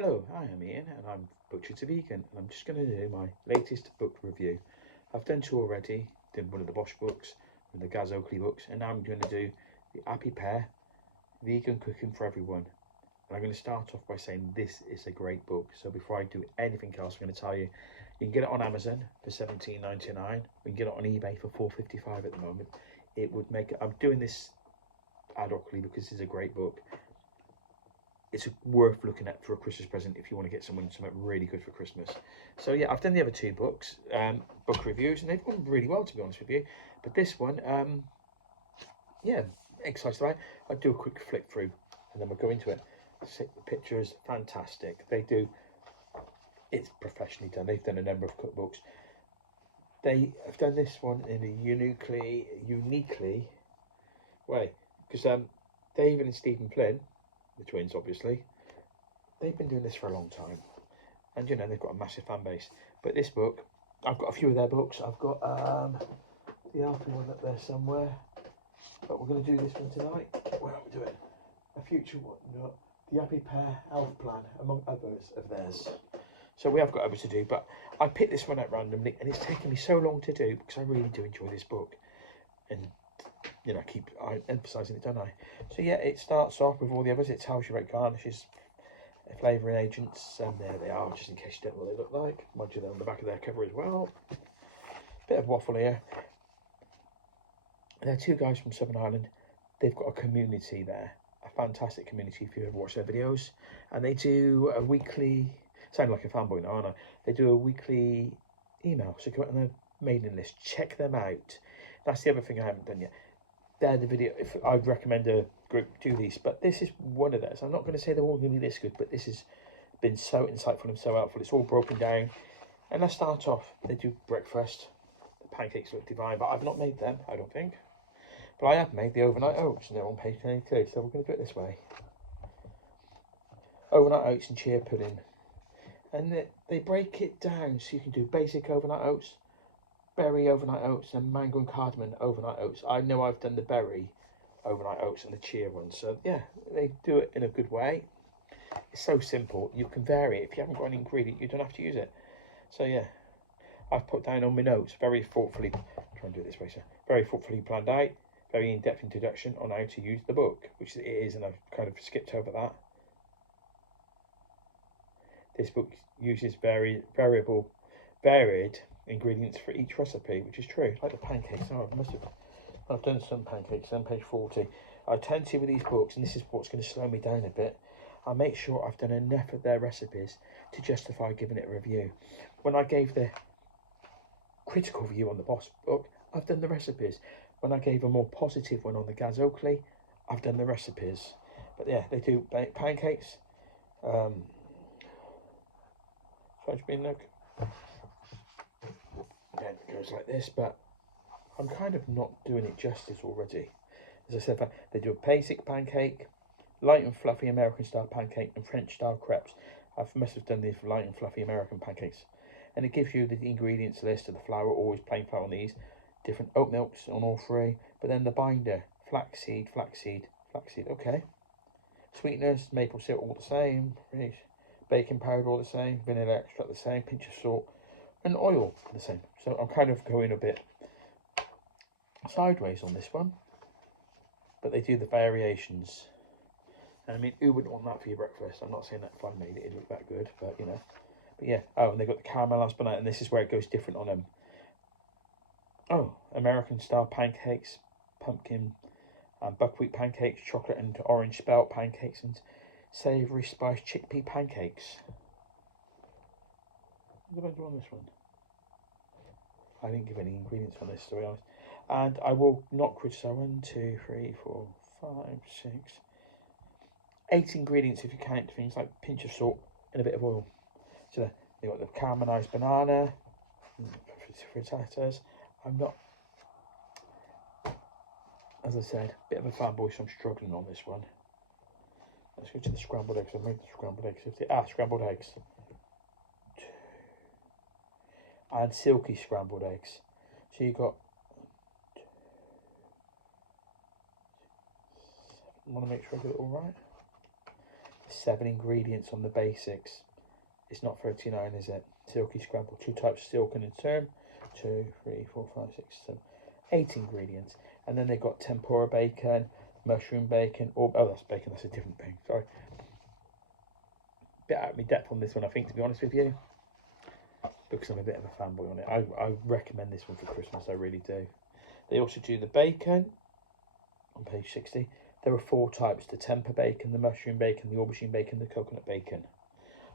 Hello, I am Ian and I'm Butcher to Vegan and I'm just going to do my latest book review. I've done two already, did one of the Bosch books and the Gaz Oakley books, and now I'm going to do the Happy Pear, Vegan Cooking for Everyone. And I'm going to start off by saying this is a great book. So before I do anything else, I'm going to tell you, you can get it on Amazon for $17.99. We can get it on eBay for $4.55 at the moment. It would make it, I'm doing this ad hocly because it's a great book. It's worth looking at for a Christmas present if you want to get someone something really good for Christmas. So yeah, I've done the other two books, book reviews, and they've gone really well, to be honest with you. But this one, yeah, excited about it. I'll do a quick flick through and then we'll go into it. The pictures, fantastic. They do, it's professionally done. They've done a number of cookbooks. They have done this one in a uniquely way, because David and Stephen Flynn, the twins obviously, they've been doing this for a long time, and you know they've got a massive fan base. But this book, I've got a few of their books. I've got the Alfie one up there somewhere, but we're going to do this one tonight. Where are we doing? A future one, no, the Happy Pear Health Plan, among others of theirs. So we have got others to do, but I picked this one out randomly, and it's taken me so long to do because I really do enjoy this book, and you know, I emphasising it, don't I? So yeah, it starts off with all the others. It tells you about garnishes, flavouring agents, and there they are, just in case you don't know what they look like. Mind you, they're on the back of their cover as well. Bit of waffle here. They're two guys from Southern Ireland. They've got a community there, a fantastic community if you ever watch their videos. And they do a weekly, sound like a fanboy now, aren't I? They do a weekly email, so go out on their mailing list, check them out. That's the other thing I haven't done yet. They're the video, if I'd recommend a group do these, but this is one of those. I'm not going to say they're all going to be this good, but this has been so insightful and so helpful. It's all broken down. And let's start off. They do breakfast. The pancakes look divine, but I've not made them, I don't think. But I have made the overnight oats, and they're on page 22, so we're going to do it this way. Overnight oats and chia pudding. And they break it down so you can do basic overnight oats, berry overnight oats, and mango and cardamom overnight oats. I know I've done the berry overnight oats and the chia ones, so yeah, they do it in a good way. It's so simple. You can vary it. If you haven't got an ingredient, you don't have to use it. So yeah, I've put down on my notes very thoughtfully, try and do it this way, so very thoughtfully planned out, very in-depth introduction on how to use the book, which it is, and I've kind of skipped over that. This book uses varied ingredients for each recipe, which is true. Like the pancakes. Oh, I've done some pancakes on page 40. I tend to with these books, and this is what's going to slow me down a bit, I make sure I've done enough of their recipes to justify giving it a review. When I gave the critical review on the Boss book, I've done the recipes. When I gave a more positive one on the Gaz Oakley, I've done the recipes. But yeah, they do pancakes. Fudge bean look. Again, it goes like this, but I'm kind of not doing it justice already. As I said, they do a basic pancake, light and fluffy American style pancake, and French style crepes. I must have done these for light and fluffy American pancakes. And it gives you the ingredients list of the flour, always plain flour on these, different oat milks on all three, but then the binder, flaxseed, okay. Sweeteners, maple syrup, all the same, baking powder, all the same, vanilla extract, the same, pinch of salt, and oil, the same. So I'm kind of going a bit sideways on this one, but they do the variations. And I mean, who wouldn't want that for your breakfast? I'm not saying that if I made it, it'd look that good, but you know. But yeah, oh, and they've got the caramelized banana, and this is where it goes different on them. Oh, American style pancakes, pumpkin and buckwheat pancakes, chocolate and orange spelt pancakes, and savoury spiced chickpea pancakes. What did I do on this one? I didn't give any ingredients on this, to be honest. And I will not criticise. 1, 2, 3, 4, 5, 6, 8 ingredients if you count things like a pinch of salt and a bit of oil. So they've got the caramelised banana, frittatas. I'm not, as I said, a bit of a fanboy, so I'm struggling on this one. Let's go to the scrambled eggs. I made the scrambled eggs. Scrambled eggs. And silky scrambled eggs. So you've got, I want to make sure I get it all right. 7 ingredients on the basics. It's not 39, is it? Silky scramble, 2 types of silken and term. 2, 3, 4, 5, 6, 7, 8 ingredients. And then they've got tempura bacon, mushroom bacon, or oh, that's bacon, that's a different thing. Sorry. Bit out of my depth on this one, I think, to be honest with you, because I'm a bit of a fanboy on it. I recommend this one for Christmas, I really do. They also do the bacon on page 60. There are 4 types: the tempeh bacon, the mushroom bacon, the aubergine bacon, the coconut bacon.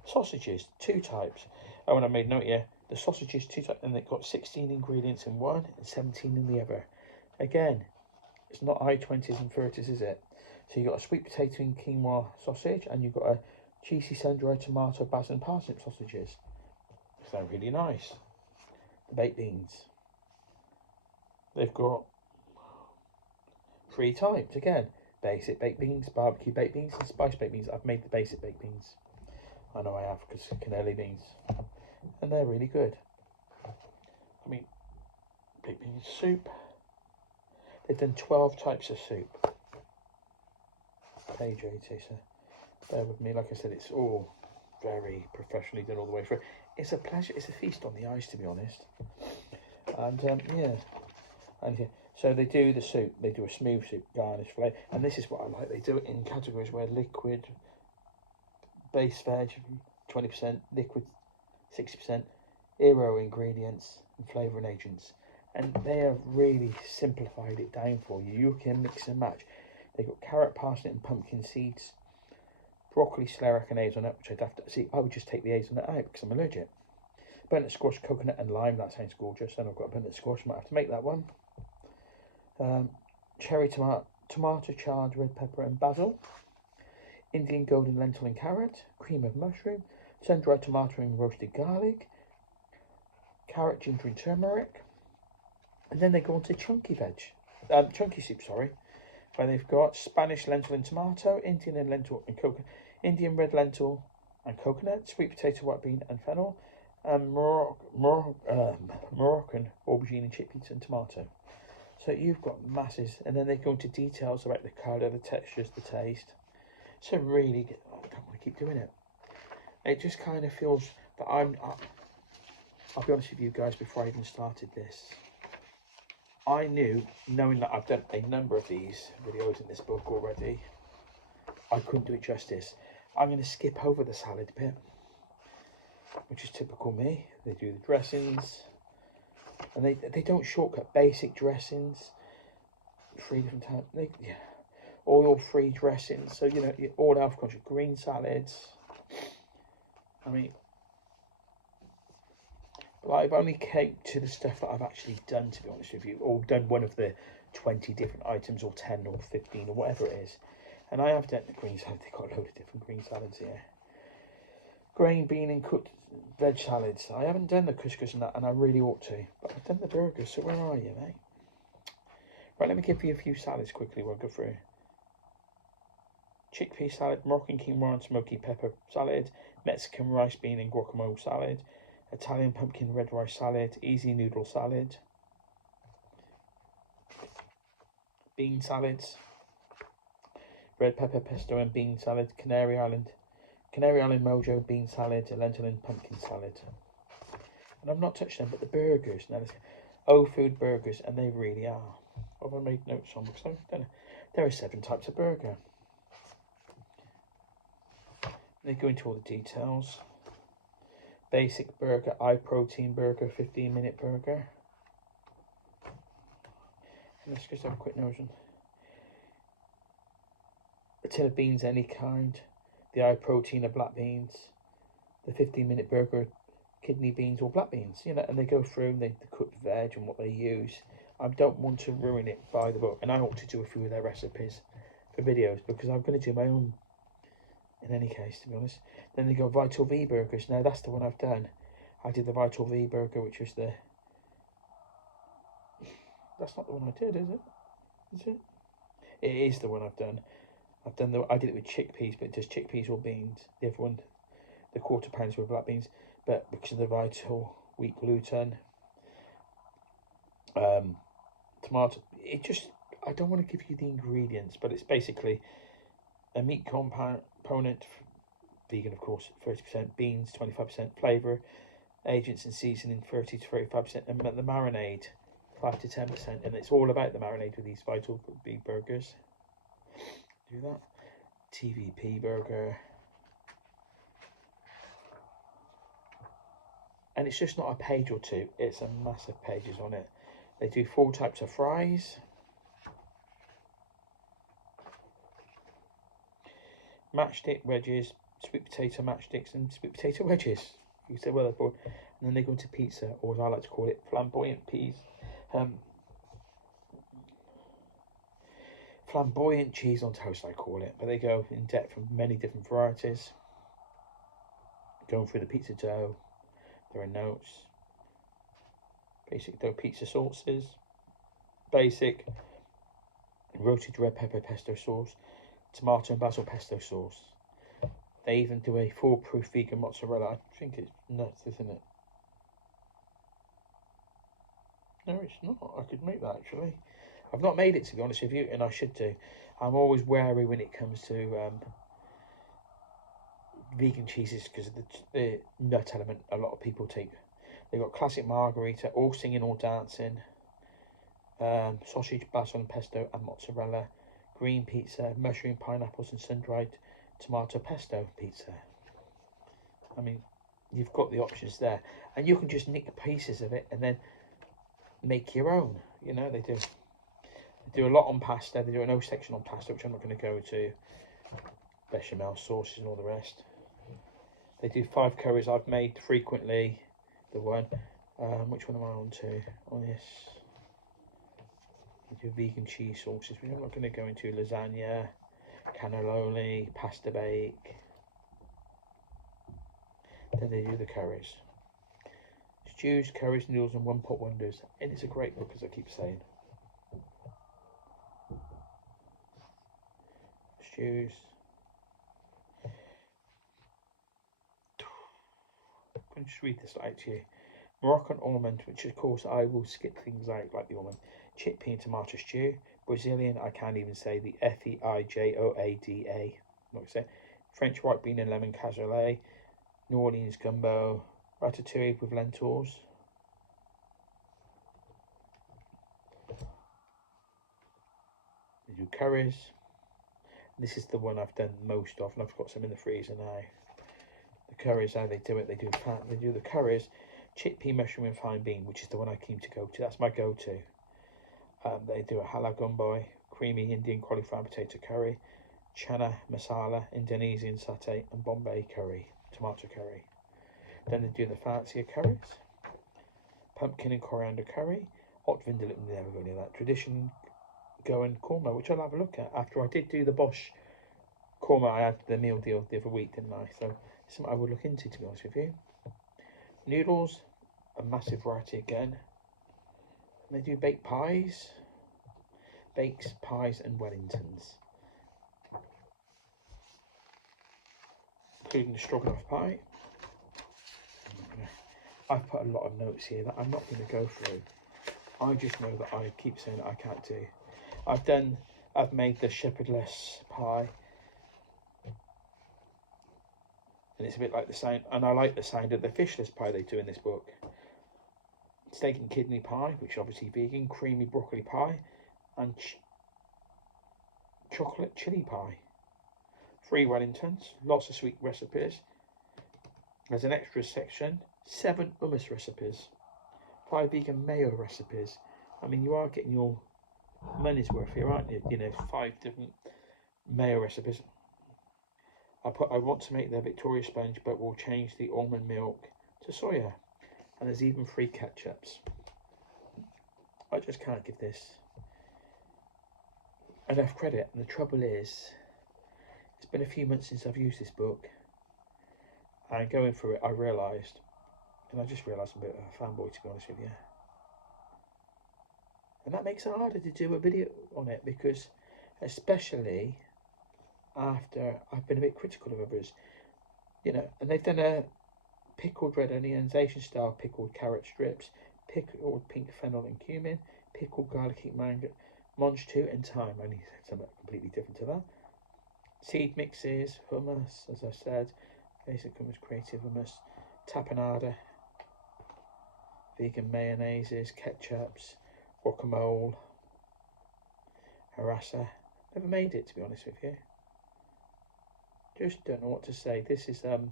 Sausages, 2 types. Oh, and I made note here, the sausages 2 types, and they've got 16 ingredients in one and 17 in the other. Again, it's not high 20s and 30s, is it? So you've got a sweet potato and quinoa sausage, and you've got a cheesy sun-dried tomato, basil and parsnip sausages. They're really nice. The baked beans. They've got 3 types, again. Basic baked beans, barbecue baked beans, and spice baked beans. I've made the basic baked beans. I know I have, because cannelli beans. And they're really good. I mean, baked beans soup. They've done 12 types of soup. Page 80, so bear with me. Like I said, it's all very professionally done all the way through. It's a pleasure, it's a feast on the eyes, to be honest. And yeah. And yeah. So they do the soup, they do a smooth soup, garnish, fillet, and this is what I like. They do it in categories where liquid, base veg, 20%, liquid, 60%, hero ingredients, and flavouring agents. And they have really simplified it down for you. You can mix and match. They've got carrot, parsnip, and pumpkin seeds, broccoli, celeriac, and hazelnut, which I'd have to see. I would just take the hazelnut out because I'm allergic. Butternut squash, coconut, and lime. That sounds gorgeous. And I've got a butternut squash. Might have to make that one. Cherry tomato, chard, red pepper, and basil. Indian golden lentil and carrot. Cream of mushroom. Sun-dried tomato and roasted garlic. Carrot, ginger, and turmeric. And then they go on to chunky soup, sorry, where they've got Spanish lentil and tomato, Indian and lentil and coconut, Indian red lentil and coconut, sweet potato, white bean and fennel, and Moroccan aubergine and chickpeas and tomato. So you've got masses, and then they go into details about the colour, the textures, the taste. So really, I don't want to keep doing it. It just kind of feels that I'll be honest with you guys, before I even started this, I knew, knowing that I've done a number of these videos in this book already, I couldn't do it justice. I'm going to skip over the salad bit, which is typical me. They do the dressings, and they don't shortcut. Basic dressings, 3 different types. Oil-free dressings. So, you know, all health conscious green salads. I mean, but I've only came to the stuff that I've actually done, to be honest with you, or done one of the 20 different items, or 10 or 15 or whatever it is. And I have done the green salad. They've got a load of different green salads here. Grain, bean and cooked veg salads. I haven't done the couscous and that, and I really ought to. But I've done the burgers, so where are you, mate? Right, let me give you a few salads quickly. We'll go through. Chickpea salad, Moroccan quinoa and smoky pepper salad, Mexican rice, bean and guacamole salad, Italian pumpkin red rice salad, easy noodle salad, bean salads, red pepper pesto and bean salad, Canary Island mojo bean salad, lentil and pumpkin salad. And I've not touched them, but the burgers, now food burgers, and they really are. What have I made notes on? Because I've done, there are 7 types of burger. They go into all the details. Basic burger, high protein burger, 15-minute burger. And let's just have a quick notion. A tin of beans, any kind. The high protein of black beans. The 15-minute burger, kidney beans or black beans. You know, and they go through the cooked veg and what they use. I don't want to ruin it by the book, and I ought to do a few of their recipes for videos because I'm going to do my own. In any case, to be honest. Then they go Vital V burgers. Now that's the one I've done. I did the Vital V burger, which was the... That's not the one I did, is it? Is it? It is the one I've done. I did it with chickpeas, but it does chickpeas or beans. The other one, the quarter pounds with black beans. But because of the Vital wheat gluten, tomato, it just... I don't want to give you the ingredients, but it's basically a meat component vegan of course, 30%, beans 25%, flavour, agents and seasoning 30 to 35%, and the marinade 5 to 10%, and it's all about the marinade with these Vital Beef burgers. Do that. TVP burger. And it's just not a page or two, it's a massive pages on it. They do 4 types of fries. Matchstick wedges, sweet potato matchsticks, and sweet potato wedges. You say, well, and then they go into pizza, or as I like to call it, flamboyant peas. Flamboyant cheese on toast, I call it. But they go in depth from many different varieties. Going through the pizza dough. There are notes. Basic dough pizza sauces. Basic roasted red pepper pesto sauce. Tomato and basil pesto sauce. They even do a foolproof vegan mozzarella. I think it's nuts, isn't it? No, it's not. I could make that actually. I've not made it, to be honest with you, and I should do. I'm always wary when it comes to vegan cheeses because of the nut element a lot of people take. They've got classic margherita, all singing, all dancing. Sausage, basil and pesto and mozzarella. Green pizza, mushroom, pineapples and sun-dried tomato pesto pizza. I mean, you've got the options there. And you can just nick pieces of it and then make your own. You know, they do a lot on pasta. They do an O section on pasta, which I'm not going to go to. Bechamel sauces and all the rest. They do 5 curries I've made frequently. The one. Which one am I on to? On this. They do vegan cheese sauces, which I'm not going to go into. Lasagna, cannelloni, pasta bake. Then they do the curries. Stews, curries, noodles and one-pot wonders. And it's a great book, as I keep saying. Stews. I'm going to just read this out to you. Moroccan almond, which of course I will skip things out like the almond. Chickpea and tomato stew. Brazilian, I can't even say the Feijoada. Not say. French white bean and lemon cassoulet. New Orleans gumbo. Ratatouille with lentils. They do curries. This is the one I've done most of, and I've got some in the freezer now. The curries, how they do it, they do the curries, chickpea, mushroom and fine bean, which is the one I came to go to. That's my go-to. They do a halal gumbo, creamy Indian cauliflower potato curry, chana masala, Indonesian satay, and Bombay curry, tomato curry. Then they do the fancier curries, pumpkin and coriander curry, hot vindaloo, never go near that, tradition going korma, which I'll have a look at after I did do the Bosch korma. I had the meal deal the other week, didn't I? So it's something I would look into, to be honest with you. Noodles, a massive variety again. And they do baked pies, bakes, pies and Wellingtons, including the stroganoff pie. I've put a lot of notes here that I'm not going to go through. I just know that I keep saying that I can't do. I've made the shepherdless pie, and it's a bit like the sound, and I like the sound of the fishless pie they do in this book. Steak and kidney pie, which is obviously vegan, creamy broccoli pie, and chocolate chili pie. 3 Wellingtons, lots of sweet recipes. There's an extra section, 7 hummus recipes, 5 vegan mayo recipes. I mean, you are getting your money's worth here, aren't you? You know, 5 different mayo recipes. I want to make the Victoria sponge, but we'll change the almond milk to soya. And there's even 3 ketchups. I just can't give this enough credit. And the trouble is, it's been a few months since I've used this book. And going through it, I realised, and I just realised I'm a bit of a fanboy, to be honest with you. And that makes it harder to do a video on it, because especially after I've been a bit critical of others, you know, and they've done a pickled red onions, Asian style pickled carrot strips, pickled pink fennel and cumin, pickled garlic mango, mange tout and thyme. Only something completely different to that. Seed mixes, hummus, as I said, Basic hummus, creative hummus, tapenade, vegan mayonnaises, ketchups, guacamole, harissa. Never made it, to be honest with you. Just don't know what to say. This is I'm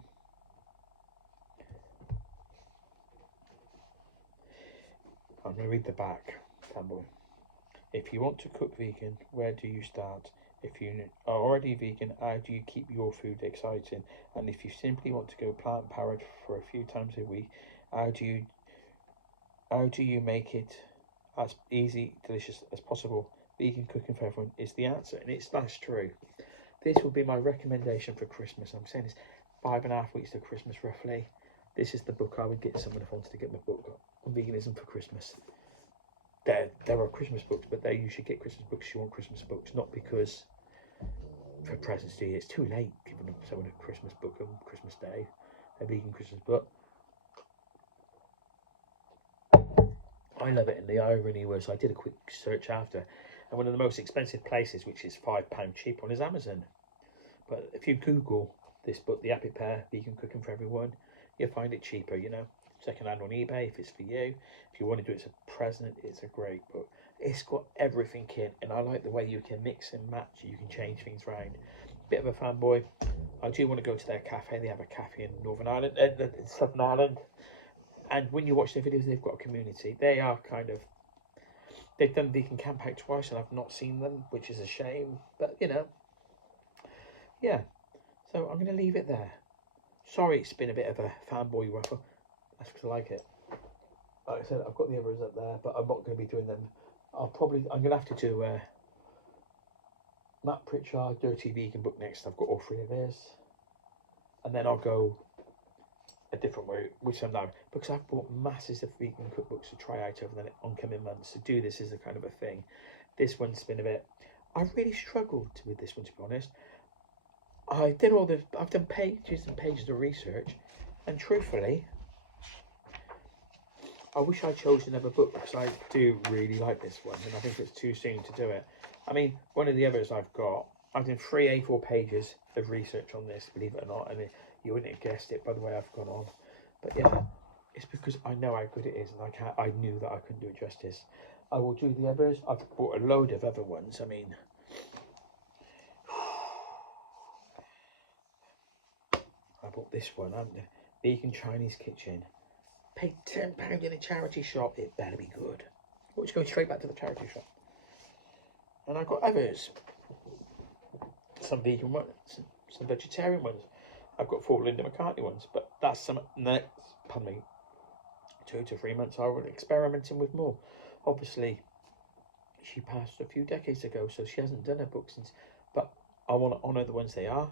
going to read the back. Fanboy. If you want to cook vegan, where do you start? If you are already vegan, how do you keep your food exciting? And if you simply want to go plant-powered for a few times a week, how do you make it as easy, delicious as possible? Vegan cooking for everyone is the answer, and that's true. This will be my recommendation for Christmas. I'm saying this 5.5 weeks to Christmas roughly. This is the book I would get someone if I wanted to get my book on veganism for Christmas. There are Christmas books, but you should get Christmas books if you want Christmas books, not because for presents to you. It's too late giving someone a Christmas book on Christmas Day, a vegan Christmas book. I love it, and the irony was I did a quick search after, and one of the most expensive places, which is £5 cheaper on, is Amazon. But if you Google this book, The Happy Pear, Vegan Cooking for Everyone, you'll find it cheaper, you know. Second-hand on eBay if it's for you. If you want to do it as a present, it's a great book. It's got everything in, and I like the way you can mix and match. You can change things around. Bit of a fanboy. I do want to go to their cafe. They have a cafe in Northern Ireland, Southern Ireland. And when you watch their videos, they've got a community. They are they've done Vegan Camp Out twice, and I've not seen them, which is a shame. But, you know, yeah. So I'm going to leave it there. Sorry it's been a bit of a fanboy ruffle. That's because I like it. Like I said, I've got the others up there, but I'm not going to be doing them. I'm going to have to do Matt Pritchard, Dirty Vegan book next. I've got all 3 of his. And then I'll go a different way, which I'm now, because I've bought masses of vegan cookbooks to try out over the oncoming months. To do this is a kind of a thing. This one's been a bit, I really struggled with this one, to be honest. I've done pages and pages of research, and truthfully, I wish I chose another book, because I do really like this one, and I think it's too soon to do it. I mean, one of the others I've done 3 A4 pages of research on this, believe it or not, and you wouldn't have guessed it by the way I've gone on. But yeah, it's because I know how good it is, and I knew that I couldn't do it justice. I will do the others. I've bought a load of other ones. I mean, I bought this one, Vegan Chinese Kitchen. Paid £10 in a charity shop. It better be good. Which goes straight back to the charity shop. And I've got others. Some vegan ones, some vegetarian ones. I've got 4 Linda McCartney ones, but that's some next, 2 to 3 months I will be experimenting with more. Obviously, she passed a few decades ago, so she hasn't done her book since, but I want to honour the ones they are,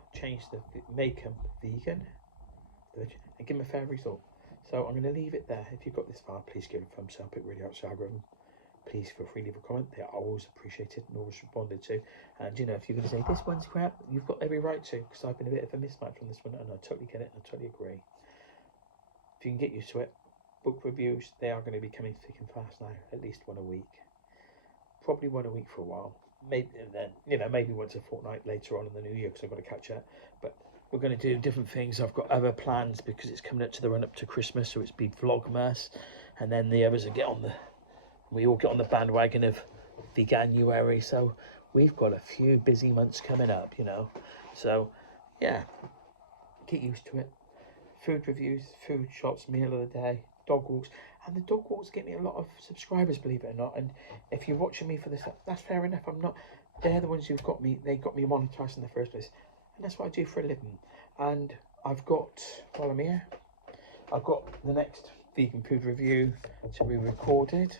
make them vegan, and give them a fair result. So I'm going to leave it there. If you've got this far, please give it a thumbs up. It really helps the algorithm. Please feel free to leave a comment. They are always appreciated and always responded to. And, you know, if you're going to say, this one's crap, you've got every right to, because I've been a bit of a mismatch on this one, and I totally get it, and I totally agree. If you can get used to it, book reviews, they are going to be coming thick and fast now, at least one a week. Probably one a week for a while. Maybe, and then, you know, maybe once a fortnight later on in the new year, because I've got to catch up. But we're going to do different things. I've got other plans, because it's coming up to the run up to Christmas, so it's been Vlogmas, and then the others will we all get on the bandwagon of Veganuary, so we've got a few busy months coming up, you know. So, yeah, get used to it. Food reviews, food shots, meal of the day, dog walks. And the dog walks get me a lot of subscribers, believe it or not. And if you're watching me for this, that's fair enough. They're the ones who've got me, they got me monetized in the first place. And that's what I do for a living. And I've got, while I'm here, I've got the next vegan food review to be recorded.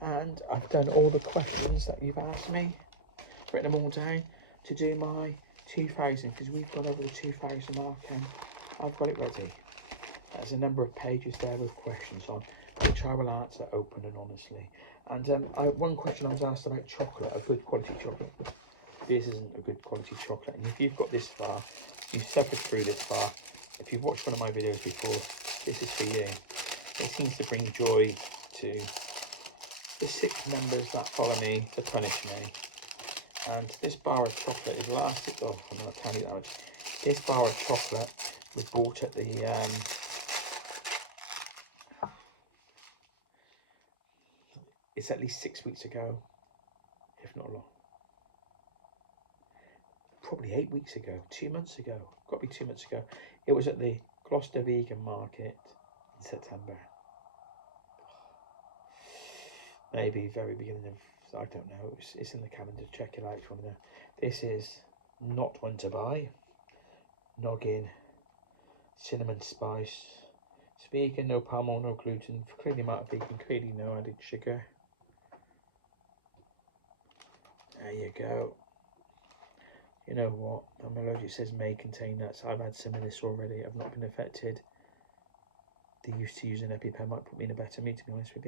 And I've done all the questions that you've asked me, written them all down to do my 2000, because we've gone over the 2000 mark, and I've got it ready. There's a number of pages there with questions on, which I will answer open and honestly. And one question I was asked about chocolate, a good quality chocolate. This isn't a good quality chocolate, and if you've got this far, you've suffered through this far, if you've watched one of my videos before, this is for you. It seems to bring joy to the 6 members that follow me to punish me. And this bar of chocolate is lasted, I'm not telling you that much. This bar of chocolate was bought at the it's at least 6 weeks ago, if not long. Probably 8 weeks ago, 2 months ago. Got to be 2 months ago. It was at the Gloucester Vegan Market in September. Maybe very beginning of, I don't know. It's in the calendar. Check it out if you want to know. This is not one to buy. Noggin, cinnamon spice. It's vegan, no palm oil, no gluten. Clearly might be vegan. Clearly no added sugar. There you go. You know what? On my logo it says may contain nuts. I've had some of this already. I've not been affected. The used to using EpiPen might put me in a better mood, to be honest with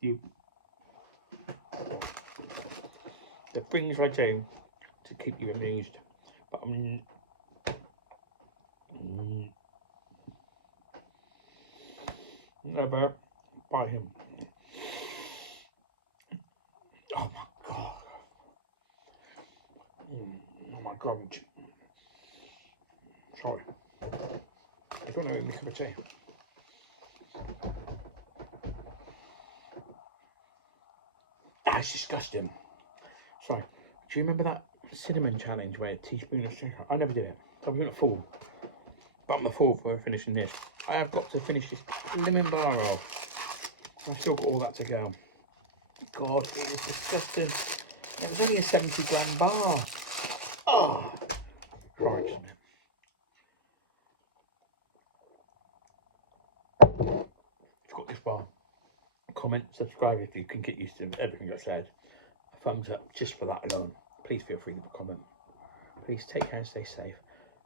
you. The things I do to keep you amused, but I'm never buy him. Oh my god. Oh my god. Sorry. I don't know in the cup of tea. That's disgusting. Sorry. Do you remember that cinnamon challenge where a teaspoon of sugar? I never did it. I was going to fall. But I'm a fool for finishing this. I have got to finish this lemon bar off. I've still got all that to go. God, it is disgusting. It was only a 70-gram bar. Oh, right, just a minute. If you've got this bar, comment, subscribe if you can get used to everything I said. A thumbs up just for that alone. Please feel free to comment. Please take care and stay safe.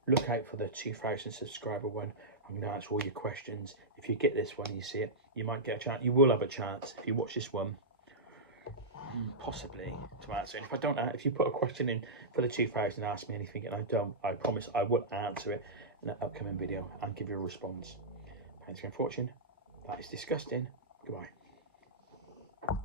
Look out for the 2,000 subscriber one. I'm going to answer all your questions. If you get this one and you see it, you might get a chance. You will have a chance if you watch this one, possibly, to answer. And if I don't, if you put a question in for the 2,000, ask me anything, and I don't, I promise I will answer it in an upcoming video and give you a response. Thanks again for watching. That is disgusting. Goodbye.